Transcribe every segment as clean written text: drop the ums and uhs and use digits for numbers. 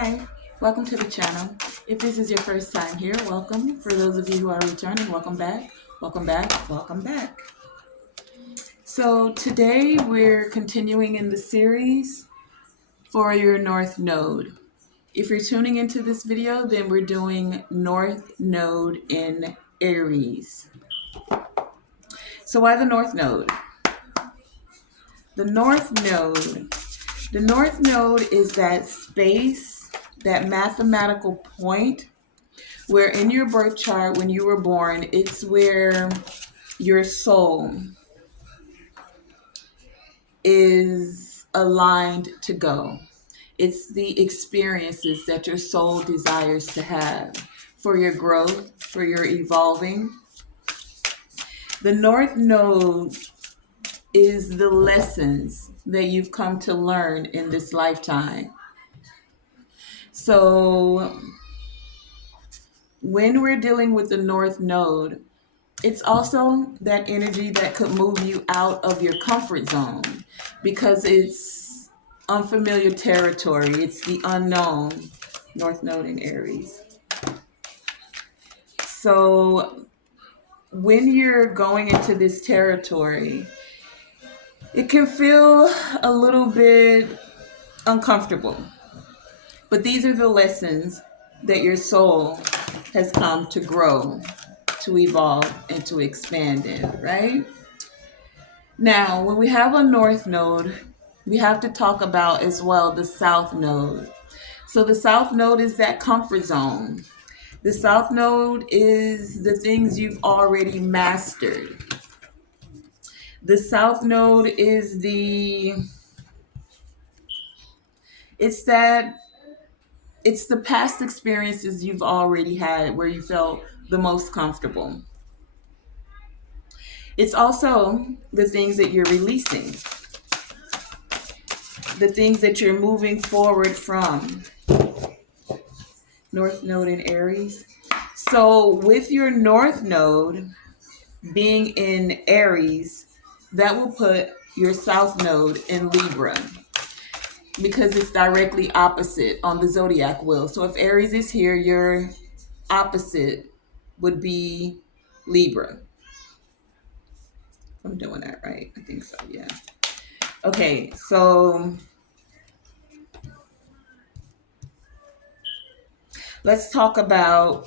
Hi, welcome to the channel. If this is your first time here, welcome. For those of you who are returning, welcome back, welcome back, welcome back. So today we're continuing in the series for your North Node. If you're tuning into this video, then we're doing North Node in Aries. So why the North Node? The North Node. The North Node is that space, that mathematical point where in your birth chart when you were born, it's where your soul is aligned to go. It's the experiences that your soul desires to have for your growth, for your evolving. The North Node is the lessons that you've come to learn in this lifetime. So when we're dealing with the North Node, it's also that energy that could move you out of your comfort zone because it's unfamiliar territory. It's the unknown. North Node in Aries. So when you're going into this territory, it can feel a little bit uncomfortable. But these are the lessons that your soul has come to grow, to evolve, and to expand in, right? Now, when we have a North Node, we have to talk about as well the South Node. So the South Node is that comfort zone. The South Node is the things you've already mastered. The South Node is it's the past experiences you've already had where you felt the most comfortable. It's also the things that you're releasing, the things that you're moving forward from. North Node in Aries. So with your North Node being in Aries, that will put your South Node in Libra because it's directly opposite on the zodiac wheel. So if Aries is here, your opposite would be Libra. I'm doing that right. I think so, yeah. Okay, so let's talk about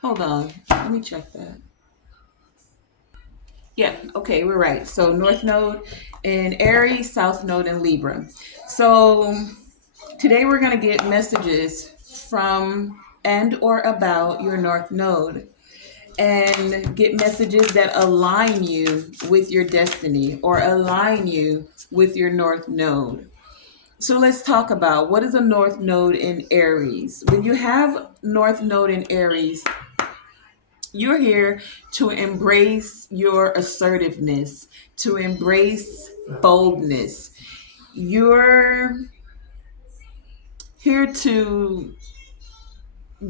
hold on. Let me check that. Yeah, okay, we're right. So North Node in Aries, South Node in Libra. So today we're going to get messages from and or about your North Node and get messages that align you with your destiny or align you with your North Node. So let's talk about what is a North Node in Aries. When you have North Node in Aries, you're here to embrace your assertiveness, to embrace boldness. You're here to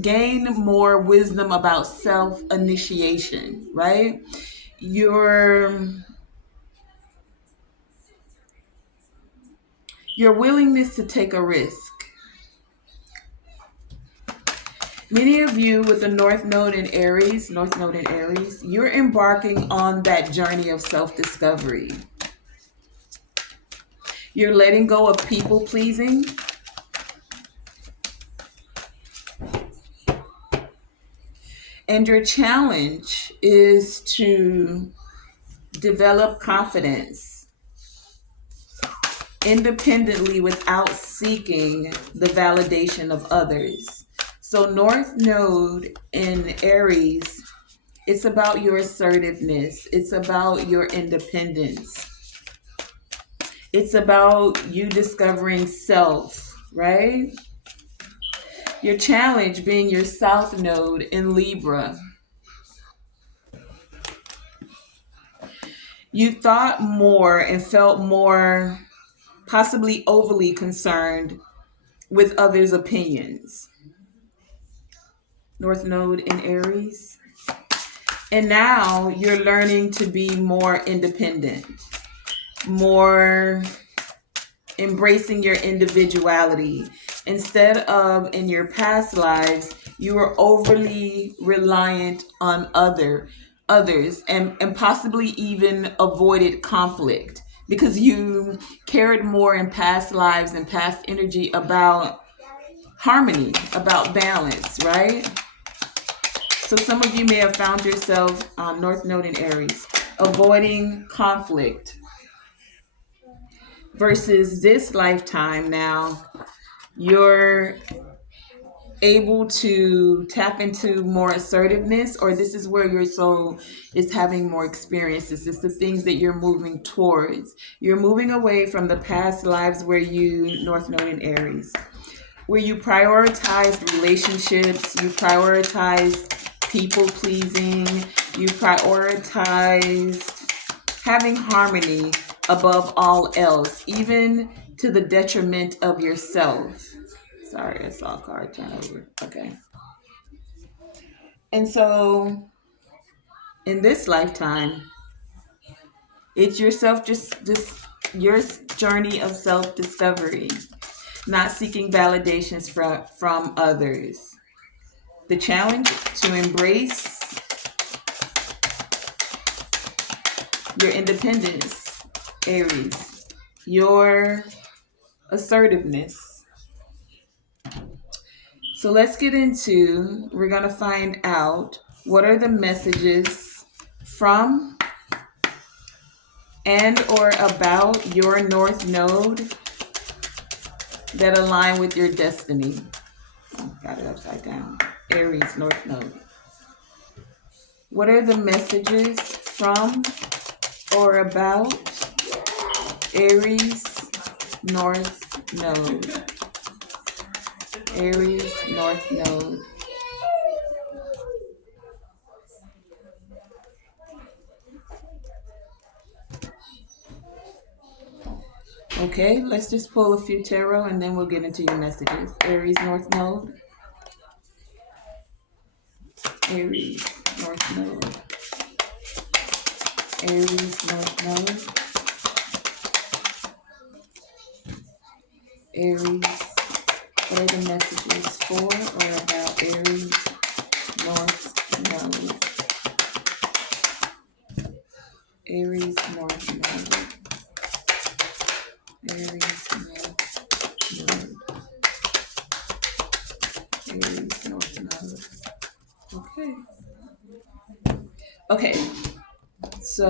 gain more wisdom about self-initiation, right? Your willingness to take a risk. Many of you with the North Node in Aries, you're embarking on that journey of self-discovery. You're letting go of people pleasing. And your challenge is to develop confidence independently without seeking the validation of others. So North Node in Aries, it's about your assertiveness. It's about your independence. It's about you discovering self, right? Your challenge being your South Node in Libra. You thought more and felt more, possibly overly concerned with others' opinions. North Node in Aries. And now you're learning to be more independent. more embracing your individuality. Instead of in your past lives, you were overly reliant on others and possibly even avoided conflict because you cared more in past lives and past energy about harmony, about balance, right? So some of you may have found yourself North Node in Aries, avoiding conflict versus this lifetime now. You're able to tap into more assertiveness, or this is where your soul is having more experiences. It's the things that you're moving towards. You're moving away from the past lives where you, North Node in Aries, where you prioritized relationships, you prioritized people pleasing, you prioritized having harmony above all else, even to the detriment of yourself. Sorry, I saw a card turn over. Okay. And so in this lifetime, it's yourself, just this your journey of self-discovery, not seeking validations from others. The challenge to embrace your independence, Aries, your assertiveness. So let's get into, we're going to find out what are the messages from and or about your North Node that align with your destiny. Oh, got it upside down. Aries North Node. What are the messages from or about Aries North Node? Aries North Node. Okay, let's just pull a few tarot and then we'll get into your messages. Aries North Node. Aries North Node. Aries North Node. Aries. What are the messages for or about Aries North Node? Aries North Node. Aries North Node. Aries North Node. Okay. Okay. So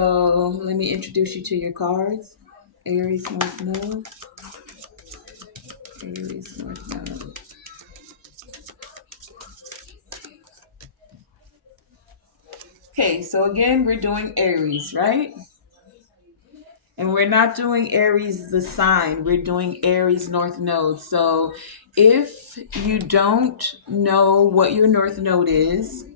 let me introduce you to your cards. Aries North Node. Aries North Node. Okay, so again, we're doing Aries, right? And we're not doing Aries the sign, we're doing Aries North Node. So if you don't know what your North Node is,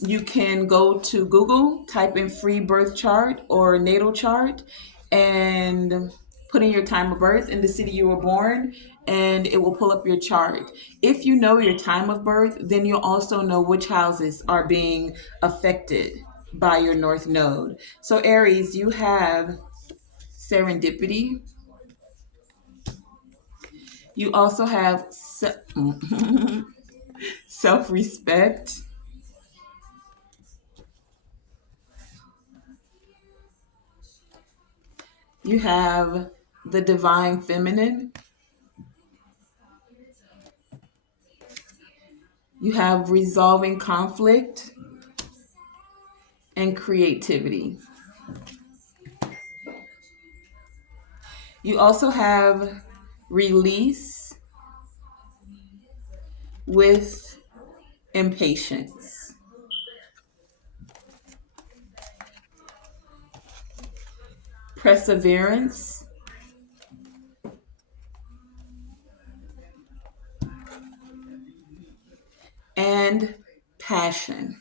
you can go to Google, type in free birth chart or natal chart, and put in your time of birth and the city you were born, and it will pull up your chart. If you know your time of birth, then you'll also know which houses are being affected by your North Node. So Aries, you have serendipity. You also have self-respect. You have the divine feminine. You have resolving conflict and creativity. You also have release with impatience. Perseverance and passion.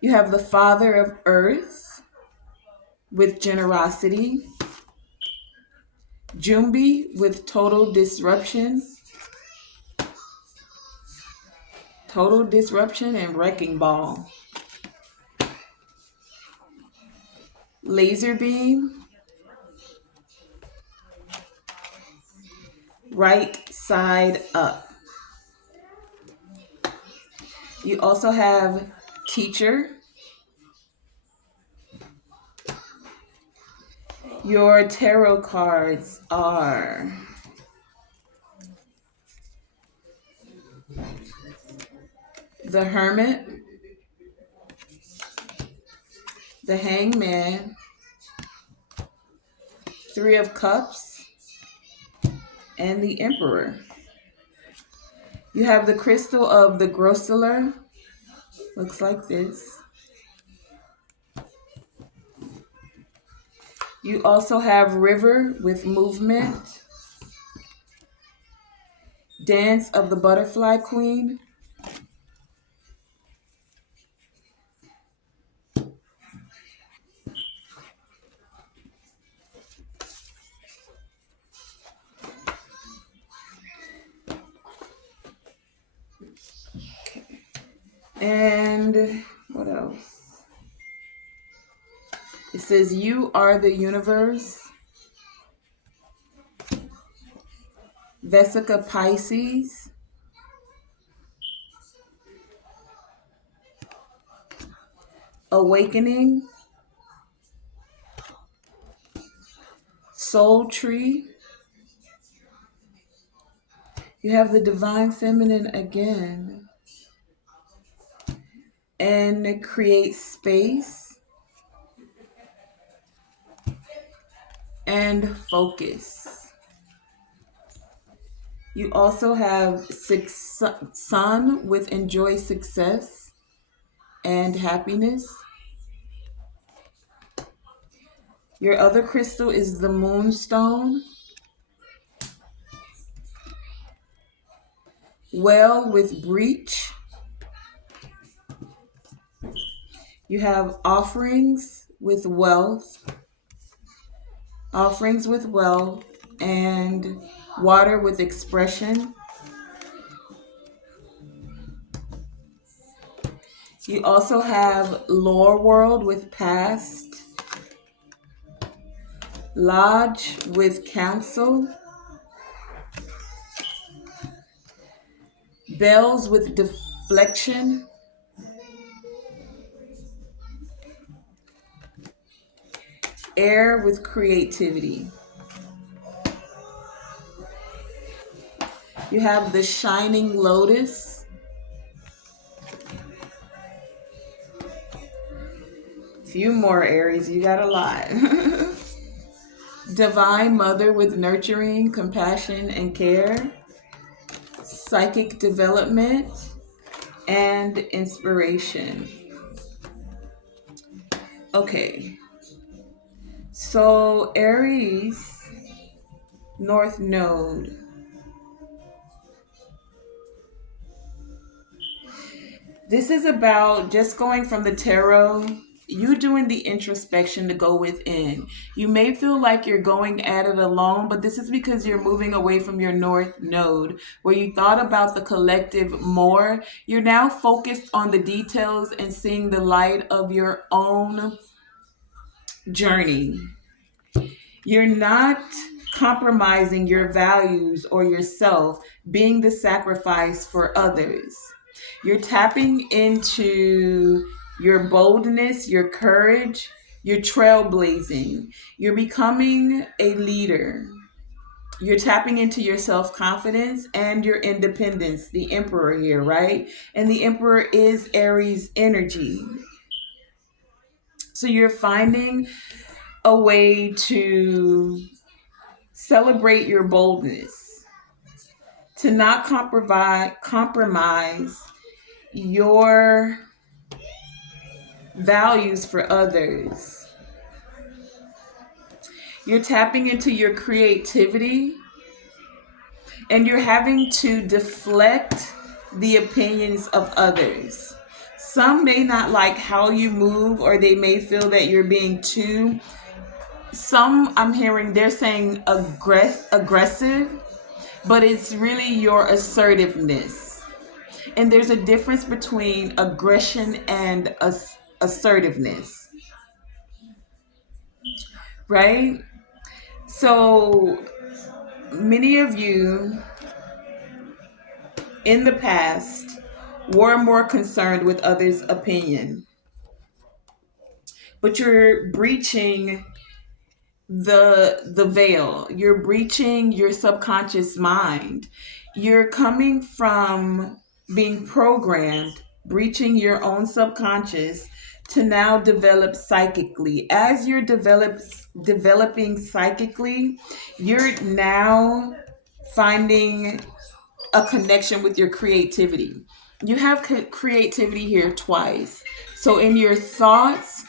You have the Father of Earth with generosity. Jumbi with total disruption and wrecking ball. laser beam, right side up. You also have teacher. Your tarot cards are the Hermit, the Hangman, Three of Cups, and the Emperor. You have the crystal of the Grosseler. Looks like this. You also have River with movement, Dance of the Butterfly Queen, and what else? It says you are the universe, Vesica Pisces, Awakening, Soul Tree. You have the Divine Feminine again, and Create Space, and Focus. You also have Sun with Enjoy Success and Happiness. Your other crystal is the Moonstone, Well with Breach. You have Offerings with Wealth, and Water with Expression. You also have Lore World with Past, Lodge with Counsel, Bells with Deflection, Air with Creativity. You have the Shining Lotus, few more Aries, you got a lot. Divine Mother with Nurturing, Compassion, and Care, Psychic Development, and Inspiration. Okay, so Aries, North Node. This is about just going from the tarot, you doing the introspection to go within. You may feel like you're going at it alone, but this is because you're moving away from your North Node, where you thought about the collective more. You're now focused on the details and seeing the light of your own journey. You're not compromising your values or yourself, being the sacrifice for others. You're tapping into your boldness, your courage, your trailblazing. You're becoming a leader. You're tapping into your self-confidence and your independence, the Emperor here, right? And the Emperor is Aries energy. So you're finding a way to celebrate your boldness, to not compromise your values for others. You're tapping into your creativity, and you're having to deflect the opinions of others. Some may not like how you move, or they may feel that you're being too, some I'm hearing they're saying aggressive, but it's really your assertiveness. And there's a difference between aggression and assertiveness. right? So many of you in the past were more concerned with others' opinion, but you're breaching the veil. You're breaching your subconscious mind. You're coming from being programmed, breaching your own subconscious to now develop psychically. As you're developing psychically, you're now finding a connection with your creativity. You have creativity here twice. So in your thoughts,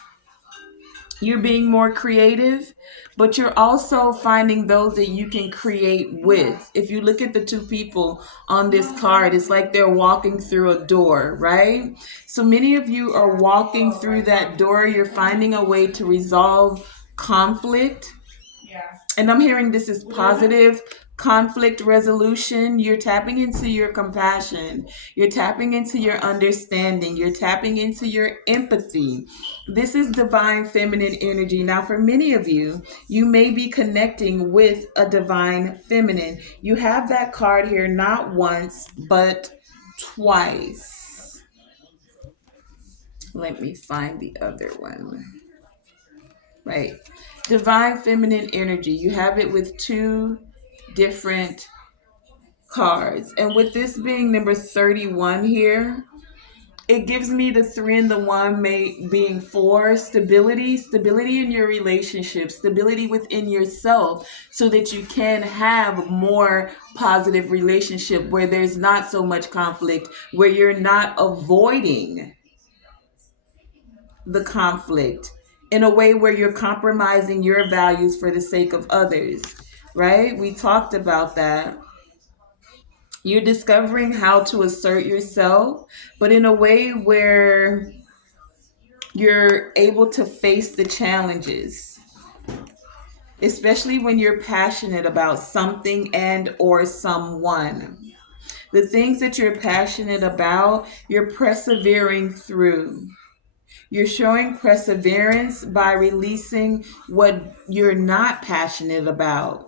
you're being more creative, but you're also finding those that you can create with. If you look at the two people on this card, it's like they're walking through a door, right? So many of you are walking through that door. You're finding a way to resolve conflict. And I'm hearing this is positive conflict resolution. You're tapping into your compassion. You're tapping into your understanding. You're tapping into your empathy. This is divine feminine energy. Now, for many of you, you may be connecting with a divine feminine. You have that card here not once, but twice. Let me find the other one. Right. Divine feminine energy. You have it with two different cards. And with this being number 31 here, it gives me the 3 and the 1 being 4, stability in your relationship, stability within yourself, so that you can have more positive relationship where there's not so much conflict, where you're not avoiding the conflict in a way where you're compromising your values for the sake of others, right? We talked about that. You're discovering how to assert yourself, but in a way where you're able to face the challenges, especially when you're passionate about something and or someone. The things that you're passionate about, you're persevering through. You're showing perseverance by releasing what you're not passionate about.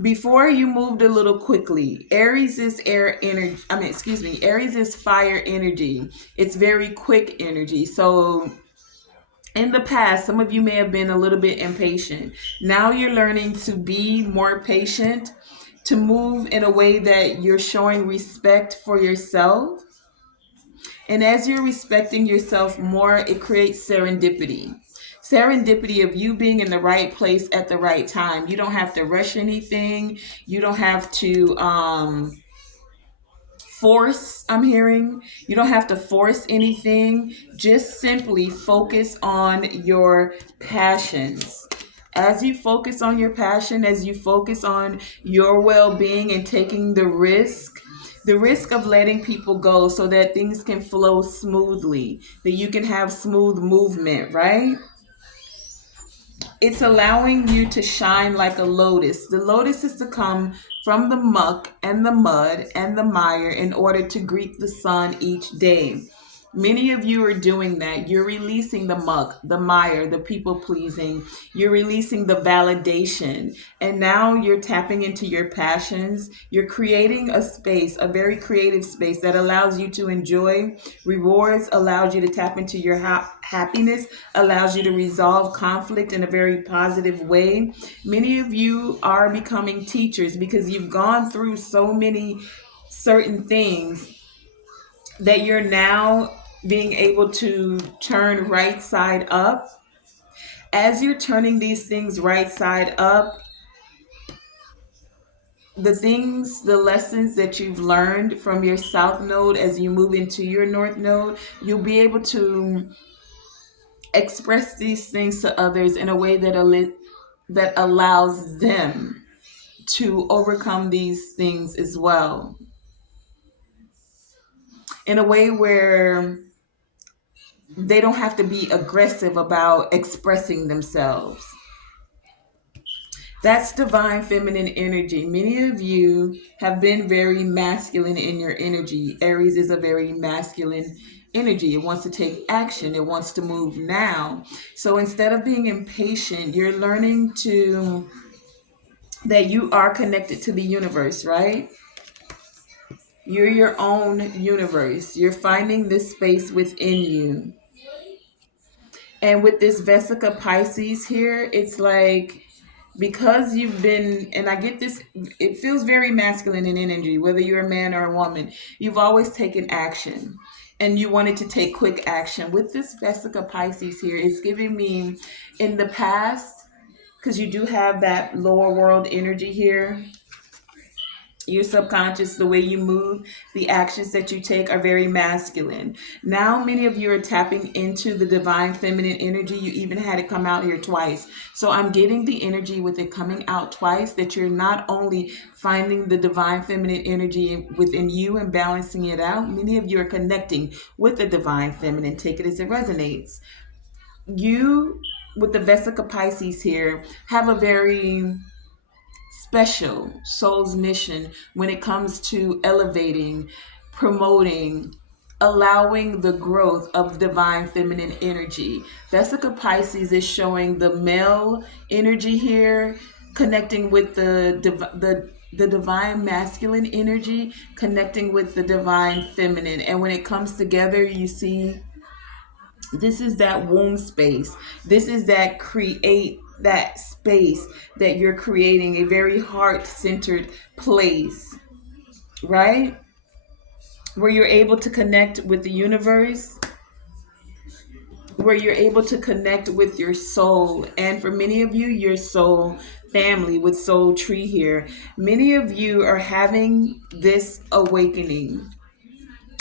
Before you moved a little quickly, Aries is air energy. Aries is fire energy. It's very quick energy. So in the past, some of you may have been a little bit impatient. Now you're learning to be more patient, to move in a way that you're showing respect for yourself. And as you're respecting yourself more, it creates serendipity. Serendipity of you being in the right place at the right time. You don't have to rush anything. You don't have to force, I'm hearing. You don't have to force anything. Just simply focus on your passions. As you focus on your passion, as you focus on your well-being and taking the risk of letting people go so that things can flow smoothly, that you can have smooth movement, right? It's allowing you to shine like a lotus. The lotus is to come from the muck and the mud and the mire in order to greet the sun each day. Many of you are doing that. You're releasing the muck, the mire, the people pleasing. You're releasing the validation. And now you're tapping into your passions. You're creating a space, a very creative space that allows you to enjoy rewards, allows you to tap into your happiness, allows you to resolve conflict in a very positive way. Many of you are becoming teachers because you've gone through so many certain things that you're now being able to turn right side up. As you're turning these things right side up, the lessons that you've learned from your South Node as you move into your North Node, you'll be able to express these things to others in a way that allows them to overcome these things as well. In a way where they don't have to be aggressive about expressing themselves. That's divine feminine energy. Many of you have been very masculine in your energy. Aries is a very masculine energy. It wants to take action. It wants to move now. So instead of being impatient, you're learning to that you are connected to the universe, right? You're your own universe. You're finding this space within you. And with this Vesica Pisces here, it's like because you've been, and I get this, it feels very masculine in energy, whether you're a man or a woman. You've always taken action and you wanted to take quick action. With this Vesica Pisces here, it's giving me in the past, because you do have that lower world energy here. Your subconscious, the way you move, the actions that you take are very masculine. Now, many of you are tapping into the divine feminine energy. You even had it come out here twice. So I'm getting the energy with it coming out twice that you're not only finding the divine feminine energy within you and balancing it out. Many of you are connecting with the divine feminine. Take it as it resonates. You, with the Vesica Pisces here, have a very special soul's mission when it comes to elevating, promoting, allowing the growth of divine feminine energy. Vesica Pisces is showing the male energy here, connecting with the divine masculine energy, connecting with the divine feminine. And when it comes together, you see this is that womb space. This is that create that space that you're creating, a very heart-centered place, right? Where you're able to connect with the universe, where you're able to connect with your soul. And for many of you, your soul family with Soul Tree here, many of you are having this awakening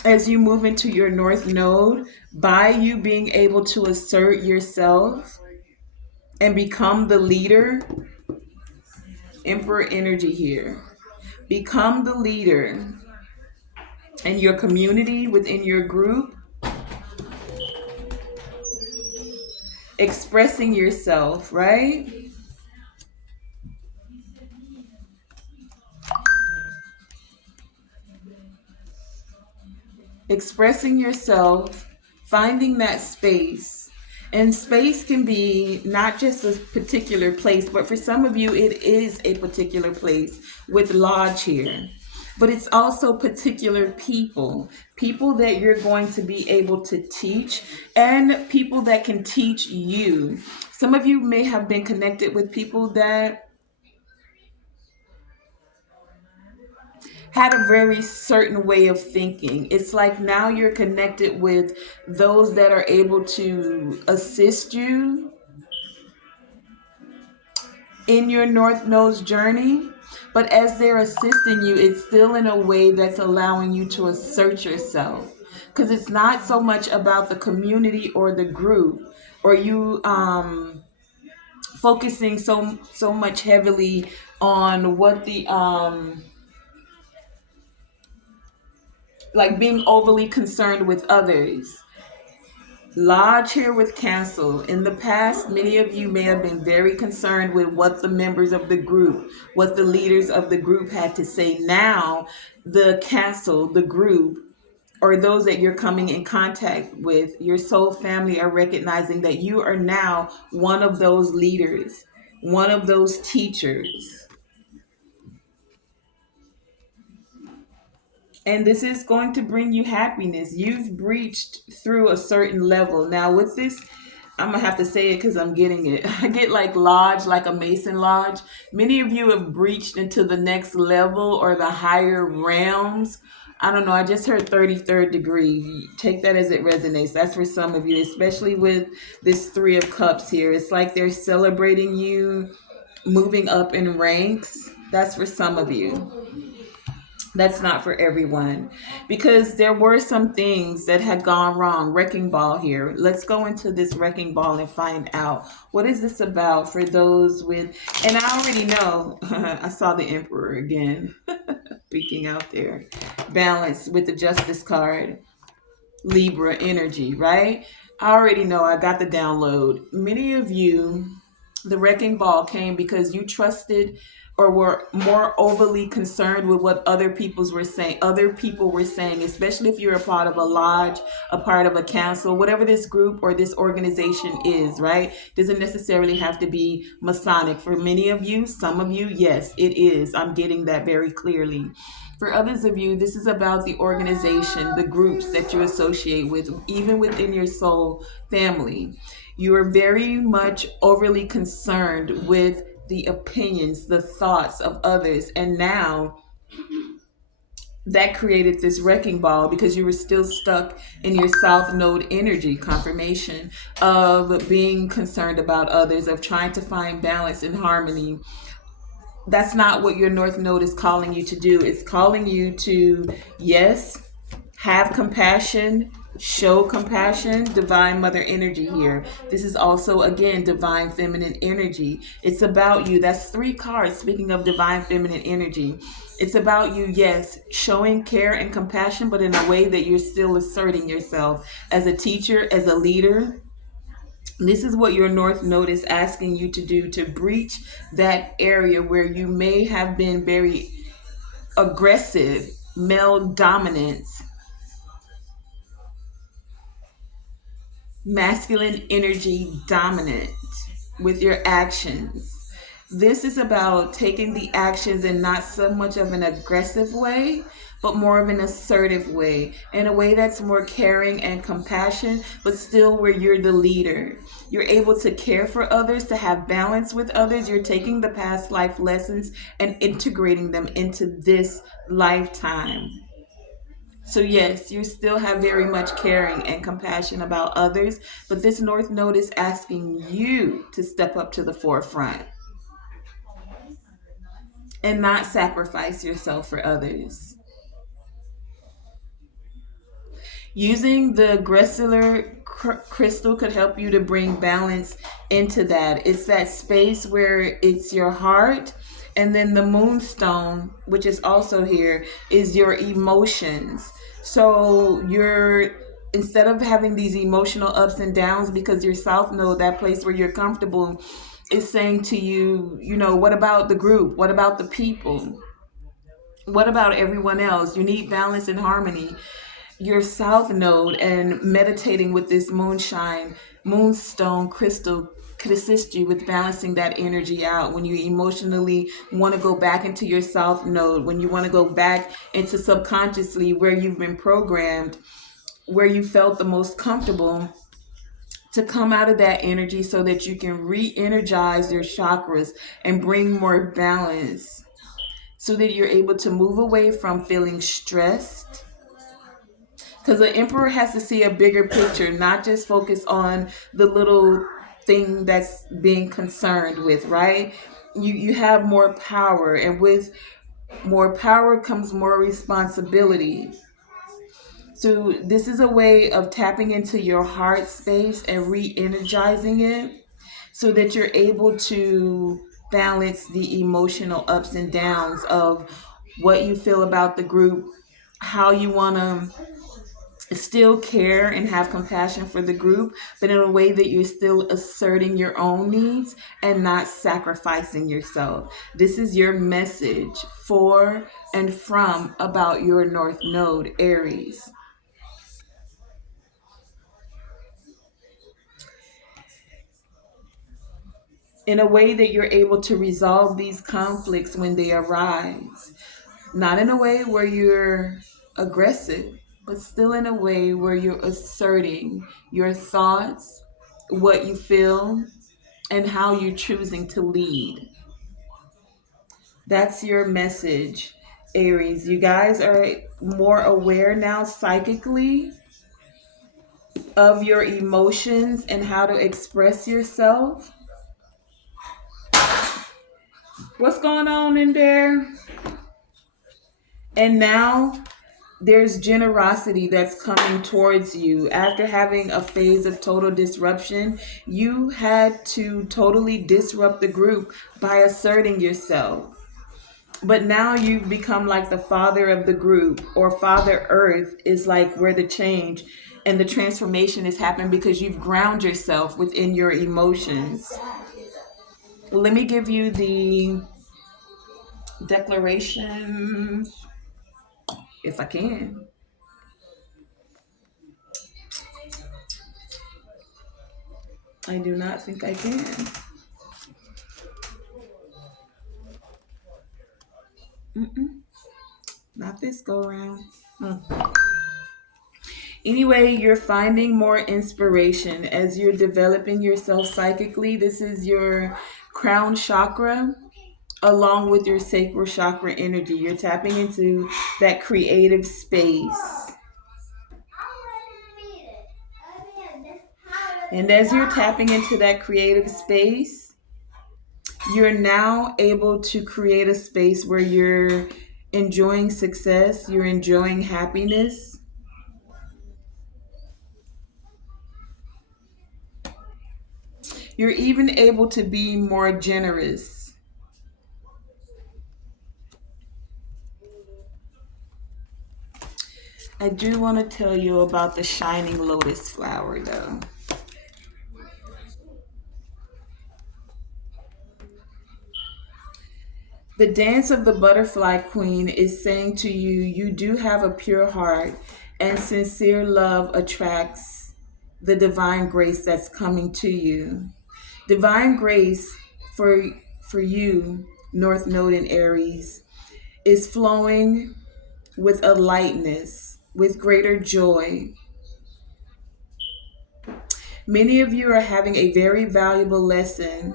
as you move into your North Node by you being able to assert yourself and become the leader. Emperor energy here. Become the leader in your community, within your group, expressing yourself, right? Expressing yourself, finding that space. And space can be not just a particular place, but for some of you, it is a particular place with Lodge here. But it's also particular people that you're going to be able to teach, and people that can teach you. Some of you may have been connected with people that had a very certain way of thinking. It's like now you're connected with those that are able to assist you in your North Node's journey. But as they're assisting you, it's still in a way that's allowing you to assert yourself. Because it's not so much about the community or the group, or you focusing so much heavily on what the like being overly concerned with others. Lodge here with cancel. In the past, many of you may have been very concerned with what the members of the group, what the leaders of the group had to say. Now, the cancel, the group, or those that you're coming in contact with, your soul family are recognizing that you are now one of those leaders, one of those teachers. And this is going to bring you happiness. You've breached through a certain level. Now, with this, I'm gonna have to say it because I'm getting it. I get like lodge, like a Mason lodge. Many of you have breached into the next level or the higher realms. I don't know. I just heard 33rd degree. Take that as it resonates. That's for some of you, especially with this Three of Cups here. It's like they're celebrating you moving up in ranks. That's for some of you. That's not for everyone, because there were some things that had gone wrong. Wrecking ball here. Let's go into this wrecking ball and find out what is this about for those with, and I already know. I saw the Emperor again peeking out there. Balance with the Justice card. Libra energy, right? I already know. I got the download. Many of you, the wrecking ball came because you trusted or were more overly concerned with what other people were saying, especially if you're a part of a lodge, a part of a council, whatever this group or this organization is, right? Doesn't necessarily have to be Masonic. For many of you, some of you, yes, it is. I'm getting that very clearly. For others of you, this is about the organization, the groups that you associate with, even within your soul family. You are very much overly concerned with the opinions, the thoughts of others. And now that created this wrecking ball because you were still stuck in your South Node energy confirmation of being concerned about others, of trying to find balance and harmony. That's not what your North Node is calling you to do. It's calling you to, yes, have compassion, show compassion, divine mother energy here. This is also, again, divine feminine energy. It's about you. That's 3 cards, speaking of divine feminine energy. It's about you, yes, showing care and compassion, but in a way that you're still asserting yourself as a teacher, as a leader. This is what your North Node is asking you to do, to breach that area where you may have been very aggressive, male dominance, masculine energy dominant with your actions. This is about taking the actions in not so much of an aggressive way, but more of an assertive way, in a way that's more caring and compassion, but still where you're the leader. You're able to care for others, to have balance with others. You're taking the past life lessons and integrating them into this lifetime. So yes, you still have very much caring and compassion about others, but this North Node is asking you to step up to the forefront and not sacrifice yourself for others. Using the Gressler crystal could help you to bring balance into that. It's that space where it's your heart, and then the moonstone, which is also here, is your emotions. So you're, instead of having these emotional ups and downs because your South Node, that place where you're comfortable, is saying to you, what about the group? What about the people? What about everyone else? You need balance and harmony. Your South Node and meditating with this moonstone crystal could assist you with balancing that energy out when you emotionally want to go back into your South Node, when you want to go back into subconsciously where you've been programmed, where you felt the most comfortable, to come out of that energy so that you can re-energize your chakras and bring more balance, so that you're able to move away from feeling stressed. Because the emperor has to see a bigger picture, not just focus on the little thing that's being concerned with, right? You have more power, and with more power comes more responsibility. So this is a way of tapping into your heart space and re-energizing it so that you're able to balance the emotional ups and downs of what you feel about the group, how you want to still care and have compassion for the group, but in a way that you're still asserting your own needs and not sacrificing yourself. This is your message for and from about your North Node, Aries. In a way that you're able to resolve these conflicts when they arise. Not in a way where you're aggressive, but still in a way where you're asserting your thoughts, what you feel, and how you're choosing to lead. That's your message, Aries. You guys are more aware now psychically of your emotions and how to express yourself. What's going on in there? And now there's generosity that's coming towards you. After having a phase of total disruption, you had to totally disrupt the group by asserting yourself. But now you've become like the father of the group, or Father Earth is like where the change and the transformation has happened because you've ground yourself within your emotions. Let me give you the declarations, if I can. I do not think I can. Mm-mm, not this go around. Anyway, you're finding more inspiration as you're developing yourself psychically. This is your crown chakra along with your sacral chakra energy. You're tapping into that creative space. And as you're tapping into that creative space, you're now able to create a space where you're enjoying success, you're enjoying happiness. You're even able to be more generous. I do want to tell you about the shining lotus flower, though. The dance of the butterfly queen is saying to you, you do have a pure heart, and sincere love attracts the divine grace that's coming to you. Divine grace for you, North Node and Aries, is flowing with a lightness, with greater joy. Many of you are having a very valuable lesson.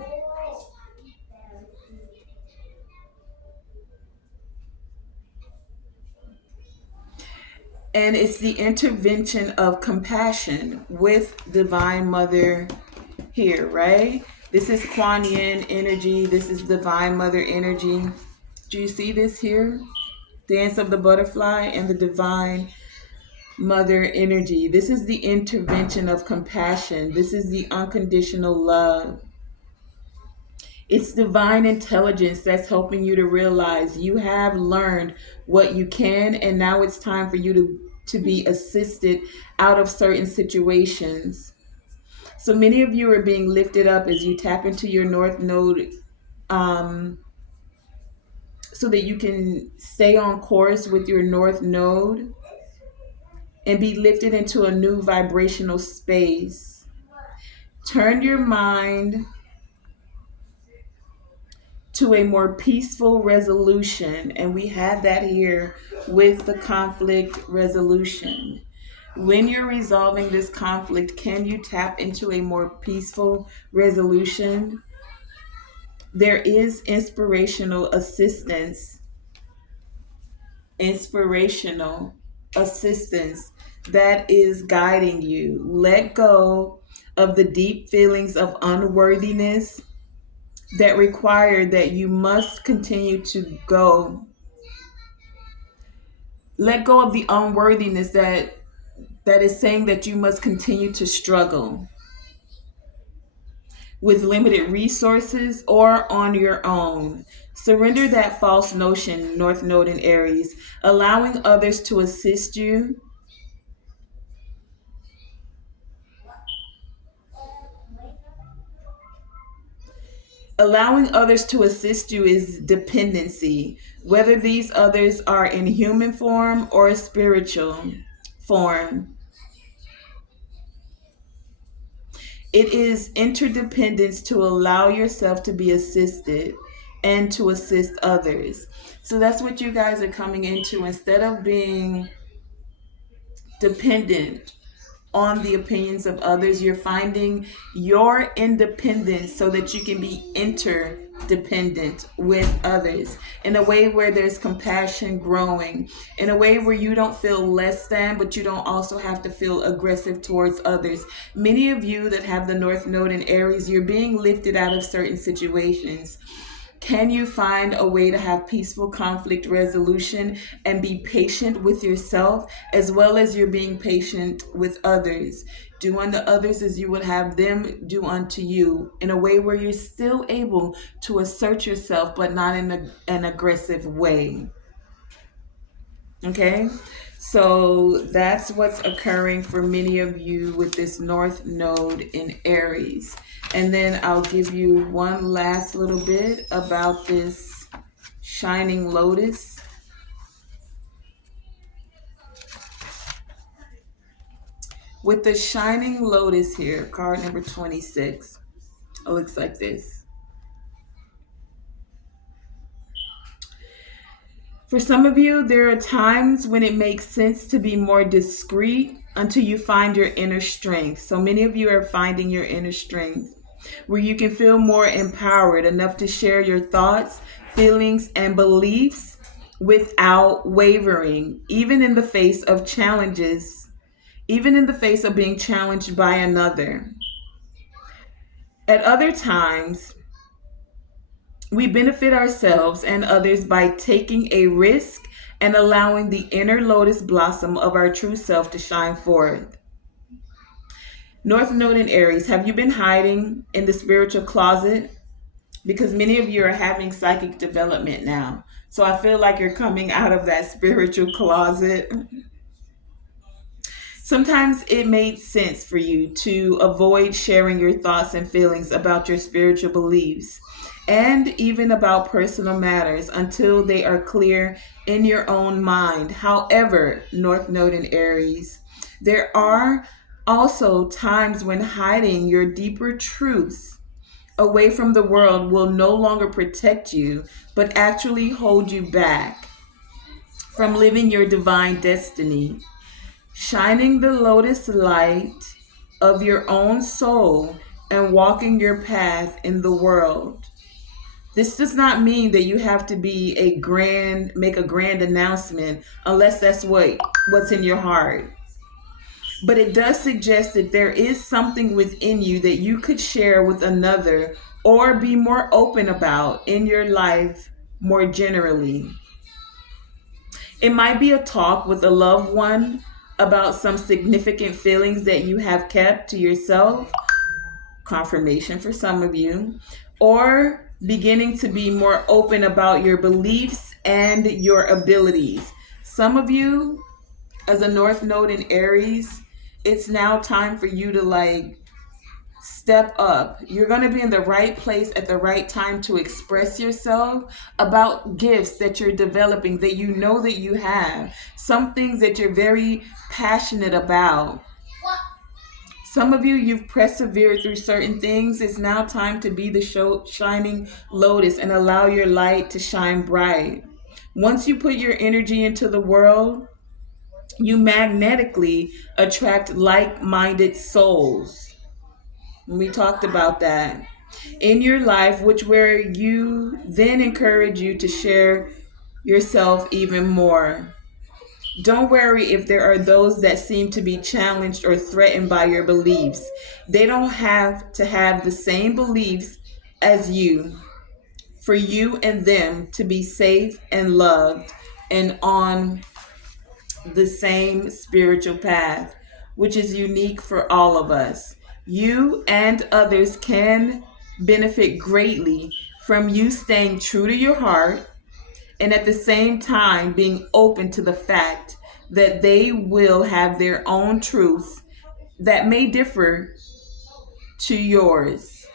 And it's the intervention of compassion with Divine Mother here, right? This is Kuan Yin energy. This is Divine Mother energy. Do you see this here? Dance of the butterfly and the Divine Mother energy. This is the intervention of compassion. This is the unconditional love. It's divine intelligence that's helping you to realize you have learned what you can, and now it's time for you to be assisted out of certain situations. So many of you are being lifted up as you tap into your North Node, so that you can stay on course with your North Node and be lifted into a new vibrational space. Turn your mind to a more peaceful resolution. And we have that here with the conflict resolution. When you're resolving this conflict, can you tap into a more peaceful resolution? There is inspirational assistance that is guiding you. Let go of the deep feelings of unworthiness that require that you must continue to go. Let go of the unworthiness that is saying that you must continue to struggle with limited resources or on your own. Surrender that false notion, North Node and Aries, allowing others to assist you. Allowing others to assist you is dependency, whether these others are in human form or spiritual form. It is interdependence to allow yourself to be assisted and to assist others. So that's what you guys are coming into. Instead of being dependent on the opinions of others, you're finding your independence so that you can be interdependent with others in a way where there's compassion growing, in a way where you don't feel less than, but you don't also have to feel aggressive towards others. Many of you that have the North Node in Aries, you're being lifted out of certain situations. Can you find a way to have peaceful conflict resolution and be patient with yourself as well as you're being patient with others? Do unto others as you would have them do unto you, in a way where you're still able to assert yourself, but not in an aggressive way. Okay? So that's what's occurring for many of you with this North Node in Aries. And then I'll give you one last little bit about this Shining Lotus. With the Shining Lotus here, card number 26, it looks like this. For some of you, there are times when it makes sense to be more discreet until you find your inner strength. So many of you are finding your inner strength, where you can feel more empowered enough to share your thoughts, feelings, and beliefs without wavering, even in the face of challenges, even in the face of being challenged by another. At other times, we benefit ourselves and others by taking a risk and allowing the inner lotus blossom of our true self to shine forth. North Node and Aries, have you been hiding in the spiritual closet? Because many of you are having psychic development now. So I feel like you're coming out of that spiritual closet. Sometimes it made sense for you to avoid sharing your thoughts and feelings about your spiritual beliefs and even about personal matters until they are clear in your own mind. However, North Node and Aries, there are also times when hiding your deeper truths away from the world will no longer protect you, but actually hold you back from living your divine destiny. Shining the lotus light of your own soul and walking your path in the world. This does not mean that you have to make a grand announcement unless that's what's in your heart. But it does suggest that there is something within you that you could share with another or be more open about in your life more generally. It might be a talk with a loved one about some significant feelings that you have kept to yourself, confirmation for some of you, or beginning to be more open about your beliefs and your abilities. Some of you, as a North Node in Aries, it's now time for you to step up. You're going to be in the right place at the right time to express yourself about gifts that you're developing, that you know that you have, some things that you're very passionate about. Some of you, you've persevered through certain things. It's now time to be the shining lotus and allow your light to shine bright. Once you put your energy into the world, you magnetically attract like-minded souls. We talked about that in your life, where you then encourage you to share yourself even more. Don't worry if there are those that seem to be challenged or threatened by your beliefs. They don't have to have the same beliefs as you for you and them to be safe and loved and on the same spiritual path, which is unique for all of us. You and others can benefit greatly from you staying true to your heart and at the same time being open to the fact that they will have their own truths that may differ to yours.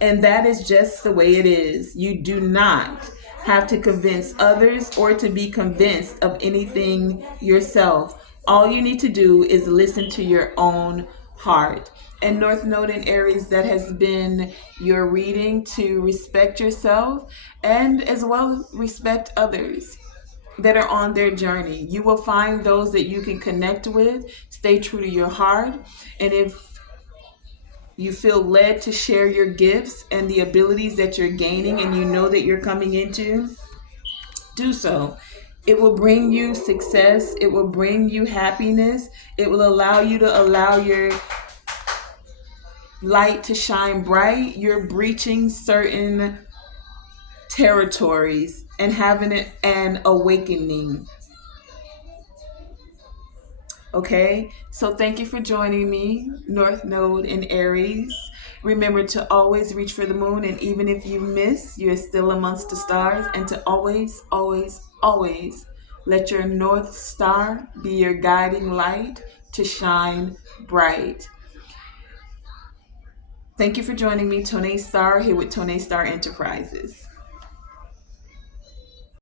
And that is just the way it is. You do not have to convince others or to be convinced of anything yourself. All you need to do is listen to your own heart. And North Node and Aries, that has been your reading to respect yourself and as well respect others that are on their journey. You will find those that you can connect with. Stay true to your heart. And if you feel led to share your gifts and the abilities that you're gaining and you know that you're coming into, do so. It will bring you success. It will bring you happiness. It will allow you to allow your light to shine bright. You're breaching certain territories and having an awakening. Okay, so thank you for joining me, North Node in Aries. Remember to always reach for the moon, and even if you miss, you're still amongst the stars. And to always, always, always let your North Star be your guiding light to shine bright. Thank you for joining me, Tonae Star, here with Tonae Star Enterprises.